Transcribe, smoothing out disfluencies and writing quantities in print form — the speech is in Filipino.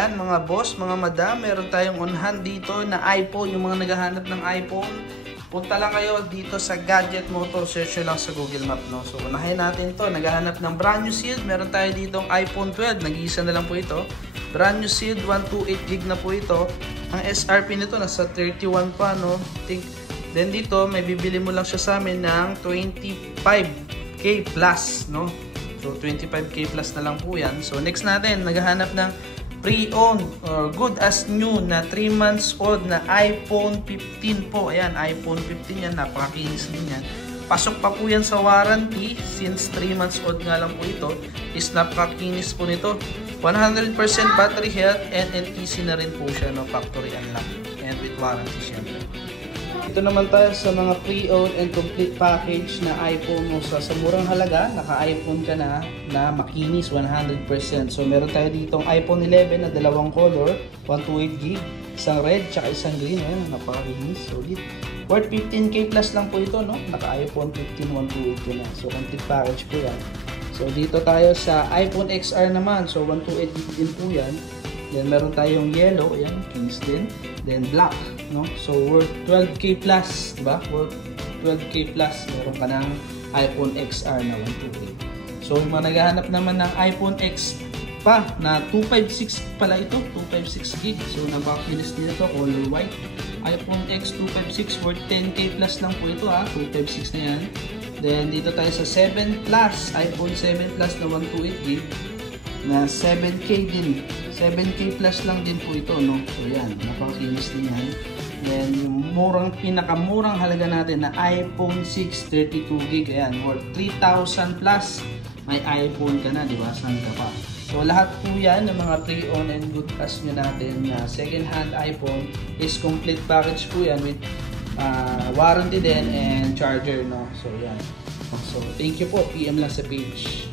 Ayan mga boss, mga madam, meron tayong on hand dito na iPhone. Yung mga naghahanap ng iPhone, punta lang kayo dito sa Gadget Motor, search lang sa Google Map, no? So unahin natin to, naghahanap ng brand new sealed. Meron tayo ditong iPhone 12, nag-iisa na lang po ito. Brand new sealed, 128GB na po ito. Ang SRP nito nasa 31 pa, no? Then dito, may bibili mo lang siya sa amin ng 25K plus, no? So 25K plus na lang po yan. So next natin, naghahanap ng pre-owned or good as new na 3 months old na iPhone 15 po. Ayan, iPhone 15 yan, napakakinis din yan. Pasok pa po yan sa warranty since 3 months old nga lang po ito. Is napakakinis po nito. 100% battery health and NTC na rin po siya, no? Factory unlock and with warranty syempre. Ito naman tayo sa mga pre-owned and complete package na iPhone mo. Sa murang halaga, naka-iPhone ka na makinis 100%. So meron tayo ditong iPhone 11 na dalawang color, 128GB, isang red tsaka isang green. Ayan, napakakinis, solid. Worth 15K plus lang po ito, no? Naka-iPhone 15 128 ka na. So complete package po yan. So dito tayo sa iPhone XR naman. So 128GB din po yan. Then meron tayong yellow, ayan, kinis din. Then black, no? So worth 12K plus, diba? Worth 12K plus, meron ka ng iPhone XR na 128. So yung mga naghahanap naman ng iPhone X pa na 256 pala ito, 256GB. So napakakinis din ito, color white. iPhone X 256 worth 10K plus lang po ito, ha? 256 na yan. Then dito tayo sa 7 Plus, iPhone 7 Plus na 128GB na 7K din. 7K plus lang din po ito, no? So yan, napakakinis din yan. Then yung pinakamurang halaga natin na iPhone 6 32GB, ayan, worth 3,000 plus. May iPhone ka na, di ba? Saan ka pa? So lahat po yan ng mga pre-owned and good cash nyo natin na second hand iPhone is complete package po yan with warranty din and charger, no? So yan. So thank you po, PM lang sa page.